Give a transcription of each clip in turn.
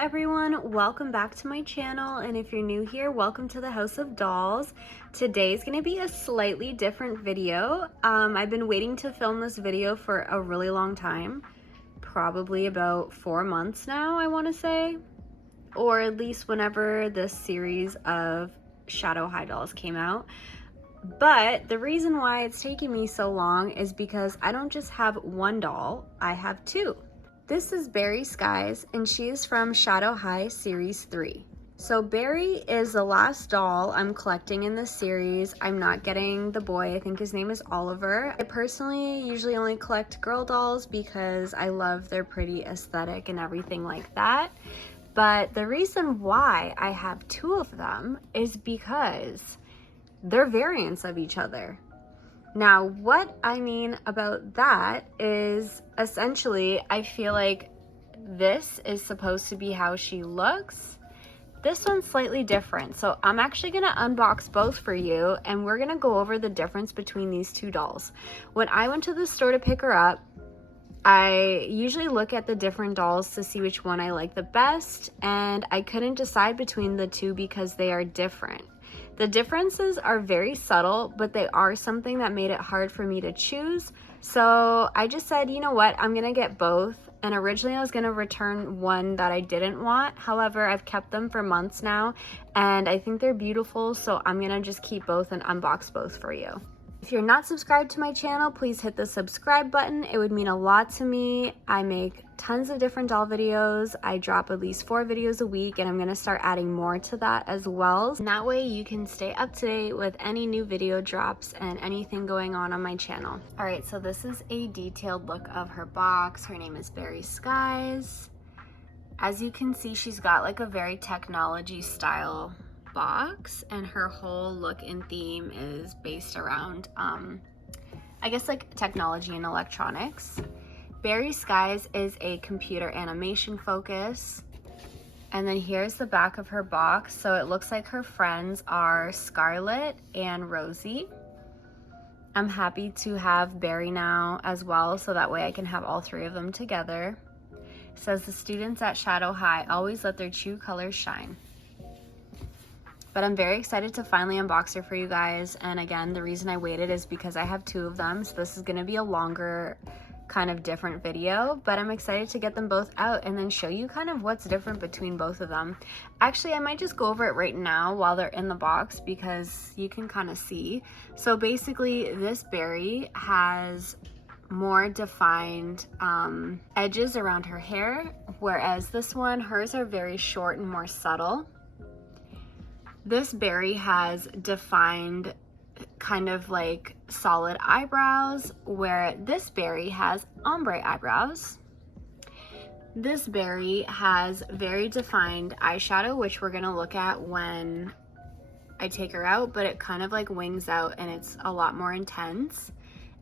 everyone, welcome back to my channel, and if you're new here, welcome to the House of Dolls. Today's gonna be a slightly different video. I've been waiting to film this video for a really long time, probably about 4 months now, I want to say, or at least whenever this series of Shadow High dolls came out. But the reason why it's taking me so long is because I don't just have one doll, I have two. This is Berrie Skies, and she is from Shadow High Series 3. So Berrie is the last doll I'm collecting in this series. I'm not getting the boy, I think his name is Oliver. I personally usually only collect girl dolls because I love their pretty aesthetic and everything like that. But the reason why I have two of them is because they're variants of each other. Now, what I mean about that is essentially, I feel like this is supposed to be how she looks. This one's slightly different. So I'm actually gonna unbox both for you, and we're gonna go over the difference between these two dolls. When I went to the store to pick her up, I usually look at the different dolls to see which one I like the best, and I couldn't decide between the two because they are different. The differences are very subtle, but they are something that made it hard for me to choose. So I just said, you know what, I'm gonna get both. And originally I was gonna return one that I didn't want. However, I've kept them for months now, and I think they're beautiful, so I'm gonna just keep both and unbox both for you. If you're not subscribed to my channel, please hit the subscribe button. It would mean a lot to me. I make tons of different doll videos. I drop at least 4 videos a week, and I'm gonna start adding more to that as well. And that way you can stay up to date with any new video drops and anything going on my channel. All right, so this is a detailed look of her box. Her name is Berrie Skies. As you can see, she's got like a very technology style box, and her whole look and theme is based around I guess like technology and electronics. Berrie Skies is a computer animation focus, and then here's the back of her box. So it looks like her friends are Scarlet and Rosie. I'm happy to have Berrie now as well, so that way I can have all 3 of them together. It says the students at Shadow High always let their true colors shine. But I'm very excited to finally unbox her for you guys. And again, the reason I waited is because I have 2 of them. So this is gonna be a longer kind of different video, but I'm excited to get them both out and then show you kind of what's different between both of them. Actually, I might just go over it right now while they're in the box because you can kind of see. So basically this Berrie has more defined edges around her hair, whereas this one, hers are very short and more subtle. This Berrie has defined kind of like solid eyebrows, where this Berrie has ombre eyebrows. This Berrie has very defined eyeshadow, which we're gonna look at when I take her out, but it kind of like wings out and it's a lot more intense.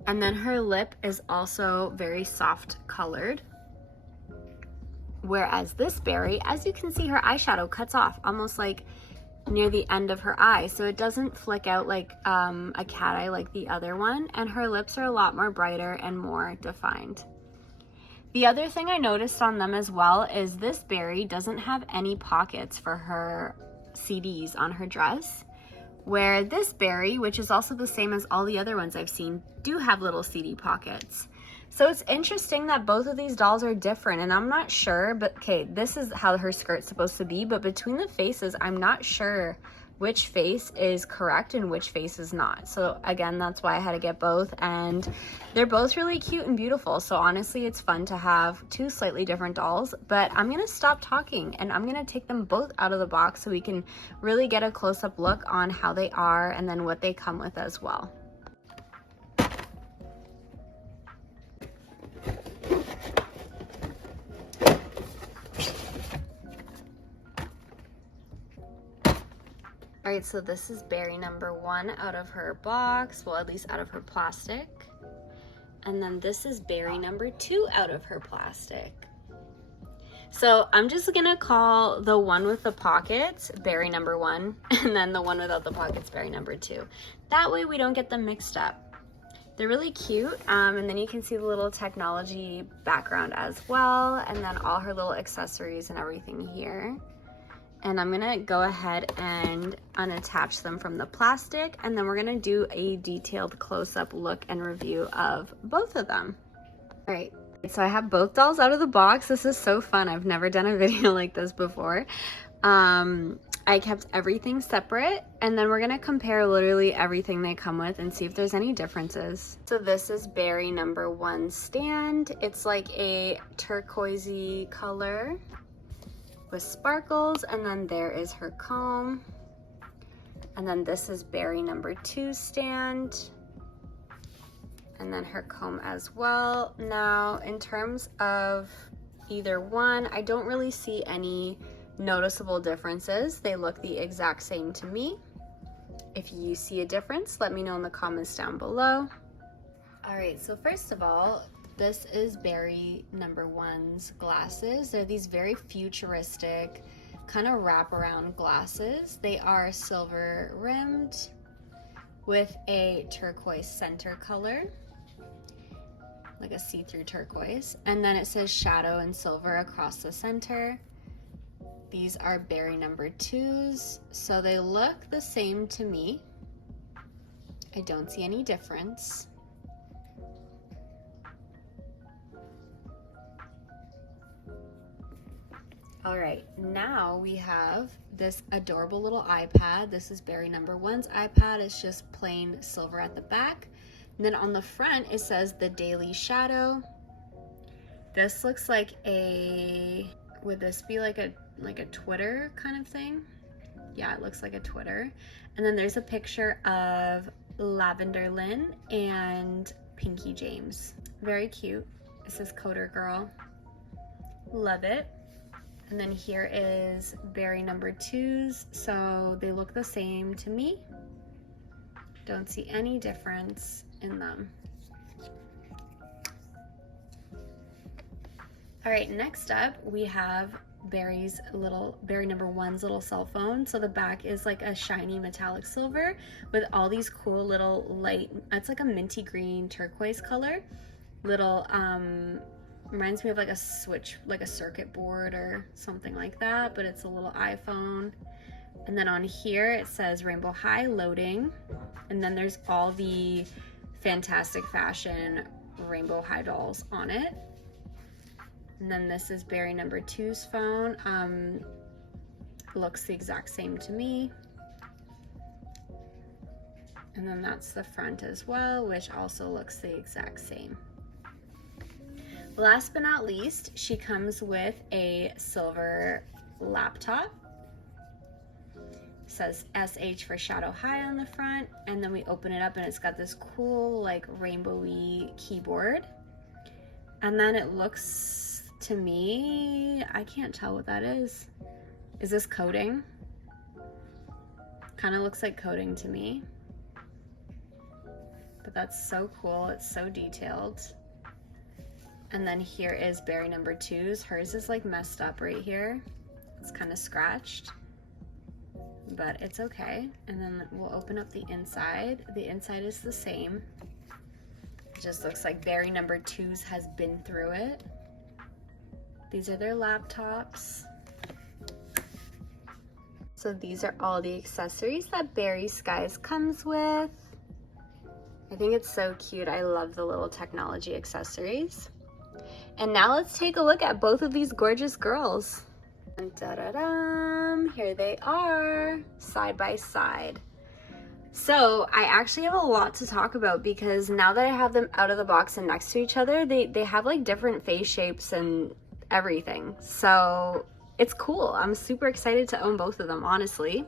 And then her lip is also very soft colored. Whereas this Berrie, as you can see, her eyeshadow cuts off almost like near the end of her eye, so it doesn't flick out like a cat eye like the other one, and her lips are a lot more brighter and more defined. The other thing I noticed on them as well is this Berrie doesn't have any pockets for her CDs on her dress, where this Berrie, which is also the same as all the other ones I've seen, do have little CD pockets. So it's interesting that both of these dolls are different, and I'm not sure, but okay, this is how her skirt's supposed to be, but between the faces, I'm not sure which face is correct and which face is not. So again, that's why I had to get both, and they're both really cute and beautiful. So honestly, it's fun to have 2 slightly different dolls, but I'm gonna stop talking and I'm gonna take them both out of the box so we can really get a close-up look on how they are and then what they come with as well. All right, so this is Berrie number 1 out of her box, well, at least out of her plastic. And then this is Berrie number 2 out of her plastic. So I'm just gonna call the one with the pockets Berrie number 1, and then the one without the pockets Berrie number 2. That way we don't get them mixed up. They're really cute, and then you can see the little technology background as well, and then all her little accessories and everything here. And I'm gonna go ahead and unattach them from the plastic, and then we're gonna do a detailed close-up look and review of both of them. All right, so I have both dolls out of the box. This is so fun. I've never done a video like this before. I kept everything separate, and then we're gonna compare literally everything they come with and see if there's any differences. So this is Berrie number 1 stand. It's like a turquoisey color with sparkles, and then there is her comb. And then this is Berrie number 2 stand, and then her comb as well. Now, in terms of either one, I don't really see any noticeable differences. They look the exact same to me. If you see a difference, let me know in the comments down below. All right, so first of all, this is Berrie number 1's glasses. They're these very futuristic kind of wraparound glasses. They are silver rimmed with a turquoise center color, like a see-through turquoise. And then it says shadow and silver across the center. These are Berrie number 2's, so they look the same to me. I don't see any difference. All right, now we have this adorable little iPad. This is Berrie number 1's iPad. It's just plain silver at the back. And then on the front, it says the Daily Shadow. This looks like a, would this be like a Twitter kind of thing? Yeah, it looks like a Twitter. And then there's a picture of Lavender Lynn and Pinky James. Very cute. It says Coder Girl. Love it. And then here is Berrie number 2's. So they look the same to me. Don't see any difference in them. All right, next up we have Berrie number 1's little cell phone. So the back is like a shiny metallic silver with all these cool little light, it's like a minty green turquoise color. Little, reminds me of like a switch, like a circuit board or something like that, but it's a little iPhone. And then on here it says Rainbow High loading. And then there's all the Fantastic Fashion Rainbow High dolls on it. And then this is Berrie number 2's phone. Looks the exact same to me. And then that's the front as well, which also looks the exact same. Last but not least, she comes with a silver laptop. It says SH for Shadow High on the front, and then we open it up and it's got this cool like rainbowy keyboard. And then it looks to me, I can't tell what that is. Is this coding? Kind of looks like coding to me. But that's so cool, it's so detailed. And then here is Berrie number 2's. Hers is like messed up right here. It's kind of scratched, but it's okay. And then we'll open up the inside. The inside is the same. It just looks like Berrie number 2's has been through it. These are their laptops. So these are all the accessories that Berrie Skies comes with. I think it's so cute. I love the little technology accessories. And now let's take a look at both of these gorgeous girls. And da-da-dum, here they are, side by side. So I actually have a lot to talk about because now that I have them out of the box and next to each other, they have like different face shapes and everything. So it's cool. I'm super excited to own both of them, honestly.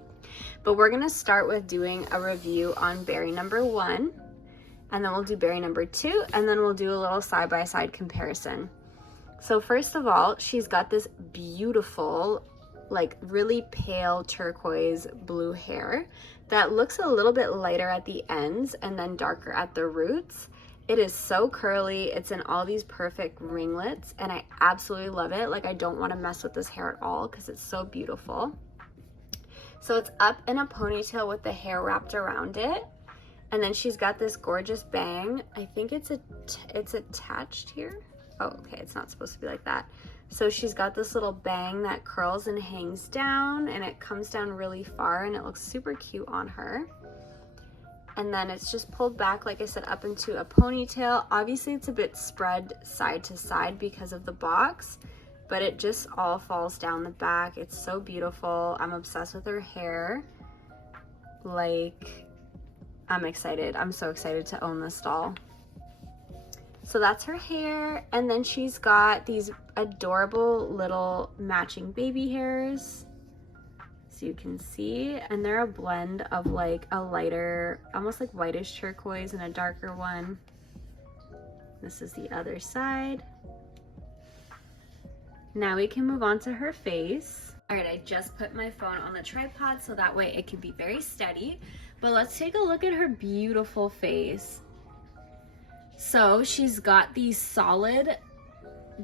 But we're gonna start with doing a review on Berrie number 1, and then we'll do Berrie number 2, and then we'll do a little side-by-side comparison. So first of all, she's got this beautiful, like really pale turquoise blue hair that looks a little bit lighter at the ends and then darker at the roots. It is so curly. It's in all these perfect ringlets and I absolutely love it. Like I don't want to mess with this hair at all because it's so beautiful. So it's up in a ponytail with the hair wrapped around it. And then she's got this gorgeous bang. I think it's attached here. Oh, okay, it's not supposed to be like that. So she's got this little bang that curls and hangs down, and it comes down really far, and it looks super cute on her. And then it's just pulled back, like I said, up into a ponytail. Obviously it's a bit spread side to side because of the box, but it just all falls down the back. It's so beautiful. I'm obsessed with her hair. Like, I'm excited. I'm so excited to own this doll. So that's her hair. And then she's got these adorable little matching baby hairs, so you can see, and they're a blend of like a lighter, almost like whitish turquoise, and a darker one. This is the other side. Now we can move on to her face. All right, I just put my phone on the tripod so that way it can be very steady. But let's take a look at her beautiful face. So she's got these solid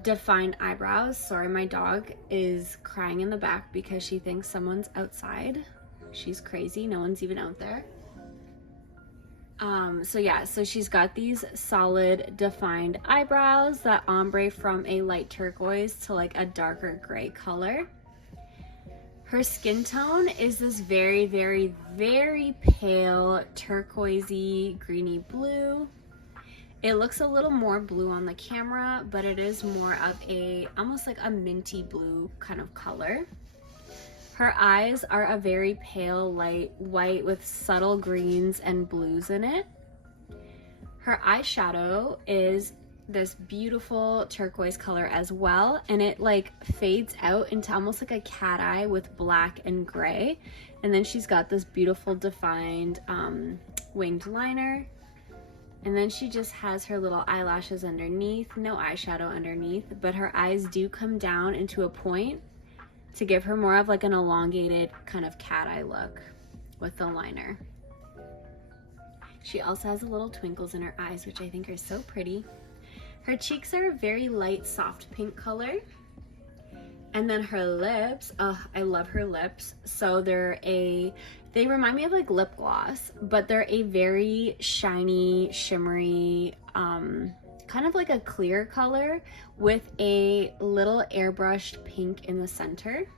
defined eyebrows. Sorry, my dog is crying in the back because she thinks someone's outside. She's crazy, no one's even out there. So she's got these solid defined eyebrows that ombre from a light turquoise to like a darker gray color. Her skin tone is this very, very, very pale turquoisey greeny blue. It looks a little more blue on the camera, but it is more of a, almost like a minty blue kind of color. Her eyes are a very pale light white with subtle greens and blues in it. Her eyeshadow is this beautiful turquoise color as well, and it like fades out into almost like a cat eye with black and gray. And then she's got this beautiful defined winged liner. And then she just has her little eyelashes underneath, no eyeshadow underneath, but her eyes do come down into a point to give her more of like an elongated kind of cat eye look with the liner. She also has a little twinkles in her eyes, which I think are so pretty. Her cheeks are a very light, soft pink color. And then her lips, oh, I love her lips. So they remind me of like lip gloss, but they're a very shiny, shimmery, kind of like a clear color with a little airbrushed pink in the center.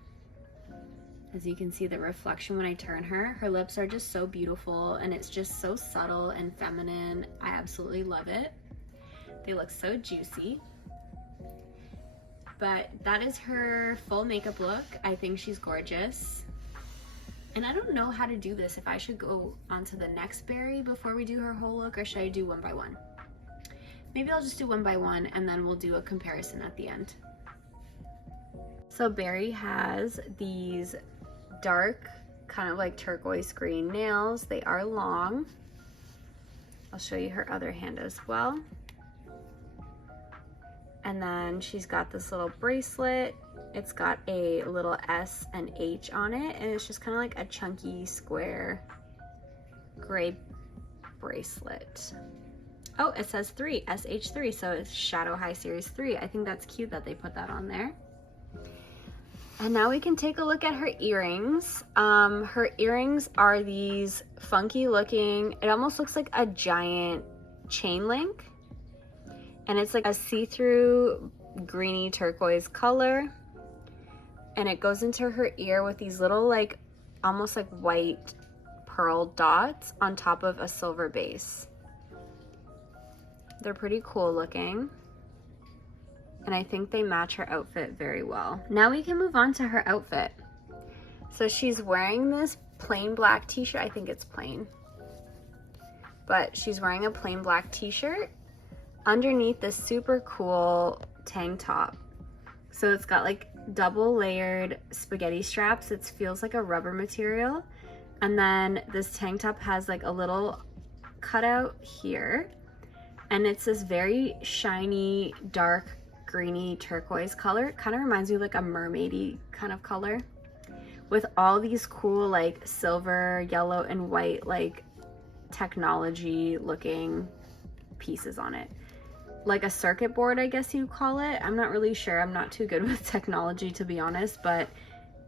As you can see the reflection when I turn her. Her lips are just so beautiful, and it's just so subtle and feminine. I absolutely love it. They look so juicy. But that is her full makeup look. I think she's gorgeous. And I don't know how to do this, if I should go on to the next Berry before we do her whole look, or should I do one by one? Maybe I'll just do one by one, and then we'll do a comparison at the end. So Berry has these dark, kind of like turquoise green nails. They are long. I'll show you her other hand as well. And then she's got this little bracelet. It's got a little S and H on it, and it's just kind of like a chunky square gray bracelet. Oh, it says 3, SH3, so it's Shadow High Series 3. I think that's cute that they put that on there. And now we can take a look at her earrings. Her earrings are these funky looking, it almost looks like a giant chain link. And it's like a see-through greeny turquoise color. And it goes into her ear with these little like, almost like white pearl dots on top of a silver base. They're pretty cool looking. And I think they match her outfit very well. Now we can move on to her outfit. So she's wearing this plain black t-shirt. I think it's plain. But she's wearing a plain black t-shirt underneath this super cool tank top. So it's got like double layered spaghetti straps. It feels like a rubber material. And then this tank top has like a little cutout here. And it's this very shiny, dark, greeny turquoise color. It kind of reminds me of like a mermaidy kind of color with all these cool like silver, yellow, and white like technology looking pieces on it. Like a circuit board, I guess you call it. I'm not really sure. I'm not too good with technology, to be honest, but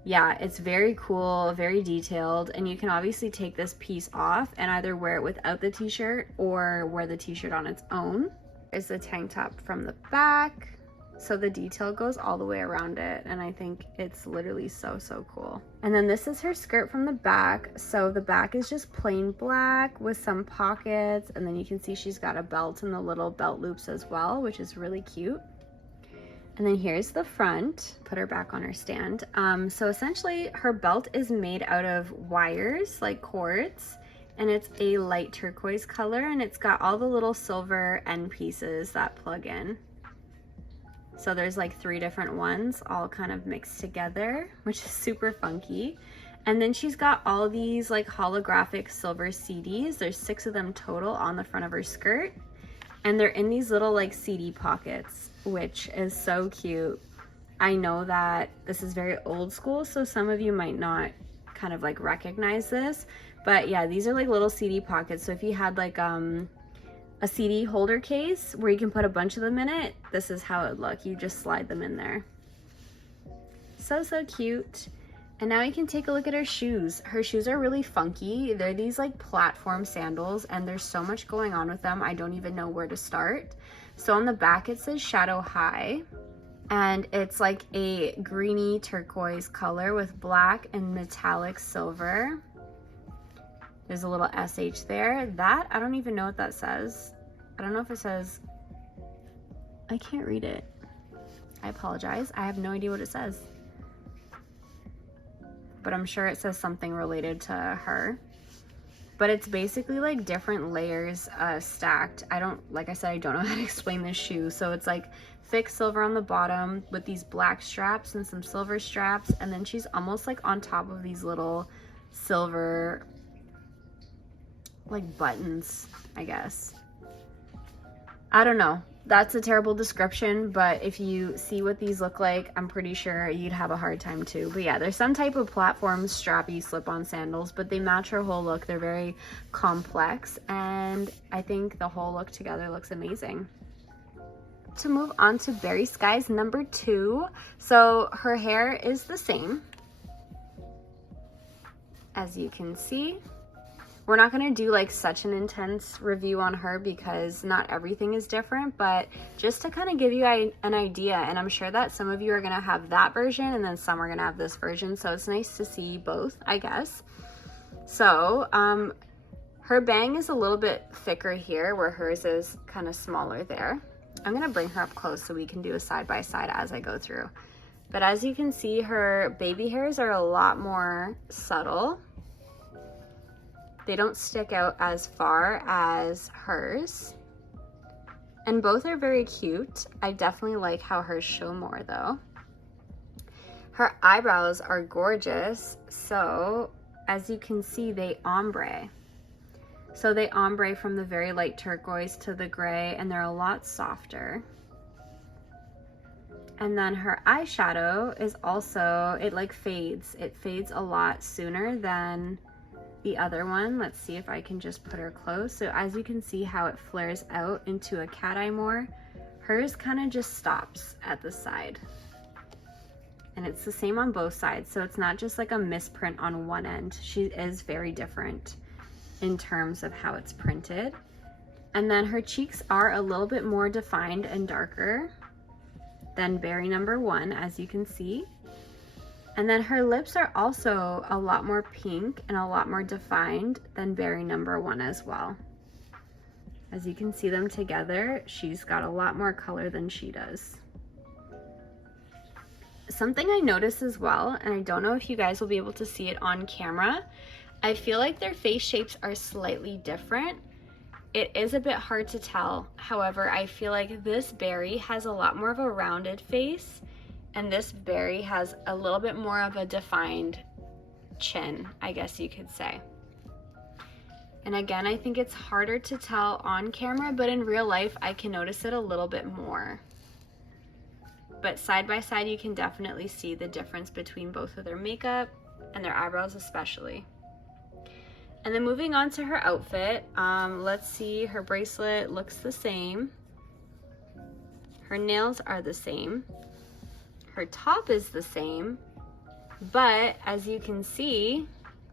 yeah, it's very cool, very detailed, and you can obviously take this piece off and either wear it without the t-shirt or wear the t-shirt on its own. There's the tank top from the back, so the detail goes all the way around it, and I think it's literally so cool. And then this is her skirt from the back. So the back is just plain black with some pockets, and then you can see she's got a belt and the little belt loops as well, which is really cute. And then here's the front. Put her back on her stand. So essentially her belt is made out of wires, like cords, and it's a light turquoise color, and it's got all the little silver end pieces that plug in. So there's like 3 different ones all kind of mixed together, which is super funky. And then she's got all these like holographic silver CDs. There's 6 of them total on the front of her skirt. And they're in these little like CD pockets, which is so cute. I know that this is very old school, so some of you might not kind of like recognize this, but yeah, these are like little CD pockets. So if you had like a CD holder case where you can put a bunch of them in it, this is how it would look. You just slide them in there. So cute. And now you can take a look at her shoes. Her shoes are really funky. They're these like platform sandals, and there's so much going on with them. I don't even know where to start. So on the back it says Shadow High, and it's like a greeny turquoise color with black and metallic silver. There's a little SH there. That, I don't even know what that says. I don't know if it says, I can't read it. I apologize. I have no idea what it says. But I'm sure it says something related to her. But it's basically like different layers stacked. Like I said, I don't know how to explain this shoe. So it's like thick silver on the bottom with these black straps and some silver straps. And then she's almost like on top of these little silver like buttons, I guess. I don't know. That's a terrible description, but if you see what these look like, I'm pretty sure you'd have a hard time too. But yeah, there's some type of platform strappy slip-on sandals, but they match her whole look. They're very complex, and I think the whole look together looks amazing. To move on to Berrie Skies number 2. So her hair is the same, as you can see. We're not going to do like such an intense review on her because not everything is different, but just to kind of give you an idea, and I'm sure that some of you are going to have that version and then some are going to have this version, so it's nice to see both, I guess. So her bang is a little bit thicker here, where hers is kind of smaller there. I'm going to bring her up close so we can do a side-by-side as I go through. But as you can see, her baby hairs are a lot more subtle. They don't stick out as far as hers. And both are very cute. I definitely like how hers show more though. Her eyebrows are gorgeous. So as you can see, they ombre. So they ombre from the very light turquoise to the gray, and they're a lot softer. And then her eyeshadow is also, it like fades. It fades a lot sooner than the other one. Let's see if I can just put her close. So as you can see how it flares out into a cat eye more, hers kind of just stops at the side. And it's the same on both sides, so it's not just like a misprint on one end. She is very different in terms of how it's printed. And then her cheeks are a little bit more defined and darker than Berrie number 1, as you can see. And then her lips are also a lot more pink and a lot more defined than Berrie number 1 as well. As you can see them together, she's got a lot more color than she does. Something I noticed as well, and I don't know if you guys will be able to see it on camera, I feel like their face shapes are slightly different. It is a bit hard to tell. However, I feel like this Berrie has a lot more of a rounded face, and this Berrie has a little bit more of a defined chin, I guess you could say. And again, I think it's harder to tell on camera, but in real life, I can notice it a little bit more. But side by side, you can definitely see the difference between both of their makeup and their eyebrows especially. And then moving on to her outfit, let's see, her bracelet looks the same. Her nails are the same. Her top is the same. But as you can see,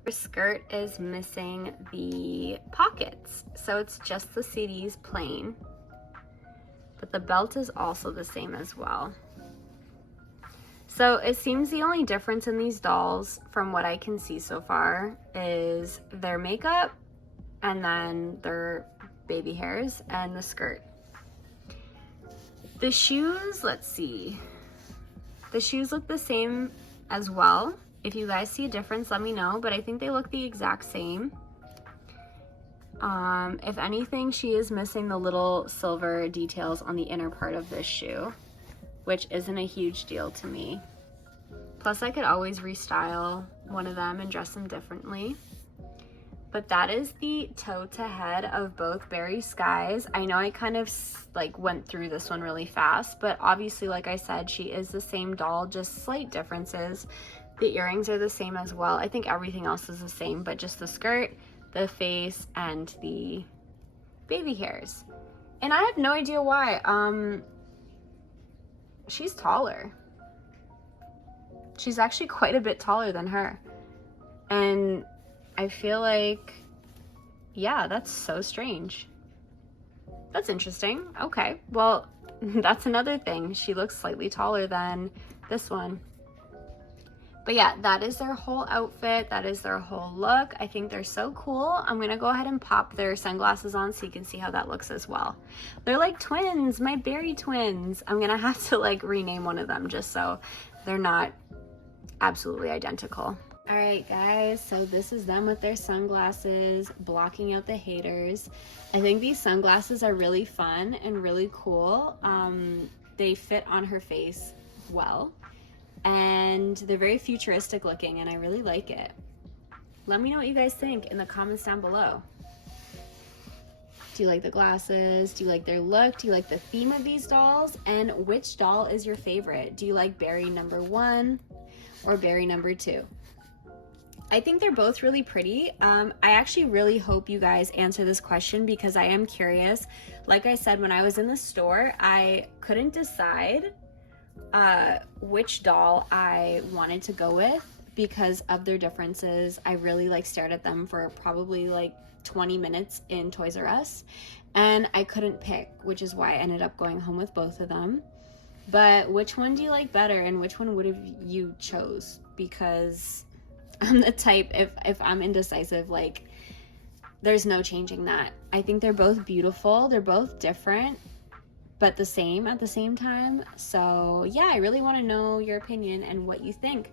her skirt is missing the pockets. So it's just the CDs plain, but the belt is also the same as well. So it seems the only difference in these dolls, from what I can see so far, is their makeup and then their baby hairs and the skirt. The shoes, let's see. The shoes look the same as well. If you guys see a difference, let me know, but I think they look the exact same. If anything, she is missing the little silver details on the inner part of this shoe, which isn't a huge deal to me. Plus, I could always restyle one of them and dress them differently. But that is the toe to head of both Berrie Skies. I know I kind of like went through this one really fast, but obviously, like I said, she is the same doll, just slight differences. The earrings are the same as well. I think everything else is the same, but just the skirt, the face, and the baby hairs. And I have no idea why. She's taller. She's actually quite a bit taller than her. And I feel like, yeah, that's so strange. That's interesting. Okay, well, that's another thing. She looks slightly taller than this one. But yeah, that is their whole outfit. That is their whole look. I think they're so cool. I'm gonna go ahead and pop their sunglasses on so you can see how that looks as well. They're like twins, my Berrie twins. I'm gonna have to like rename one of them just so they're not absolutely identical. All right, guys, so this is them with their sunglasses, blocking out the haters. I think these sunglasses are really fun and really cool. They fit on her face well, and they're very futuristic looking, and I really like it. Let me know what you guys think in the comments down below. Do you like the glasses? Do you like their look? Do you like the theme of these dolls? And which doll is your favorite? Do you like Berrie number 1 or Berrie number 2? I think they're both really pretty. I actually really hope you guys answer this question because I am curious. Like I said, when I was in the store, I couldn't decide which doll I wanted to go with because of their differences. I really like stared at them for probably like 20 minutes in Toys R Us, and I couldn't pick, which is why I ended up going home with both of them. But which one do you like better, and which one would have you chose? Because I'm the type, if I'm indecisive, like, there's no changing that. I think they're both beautiful. They're both different, but the same at the same time. So yeah, I really want to know your opinion and what you think.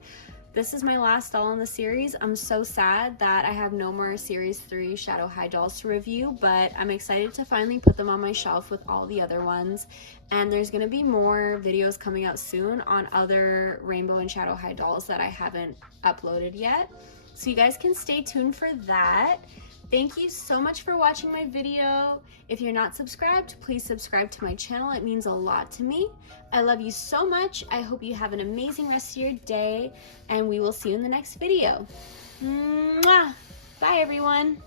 This is my last doll in the series. I'm so sad that I have no more Series 3 Shadow High dolls to review, but I'm excited to finally put them on my shelf with all the other ones. And there's going to be more videos coming out soon on other Rainbow and Shadow High dolls that I haven't uploaded yet. So you guys can stay tuned for that. Thank you so much for watching my video. If you're not subscribed, please subscribe to my channel. It means a lot to me. I love you so much. I hope you have an amazing rest of your day, and we will see you in the next video. Mwah! Bye, everyone.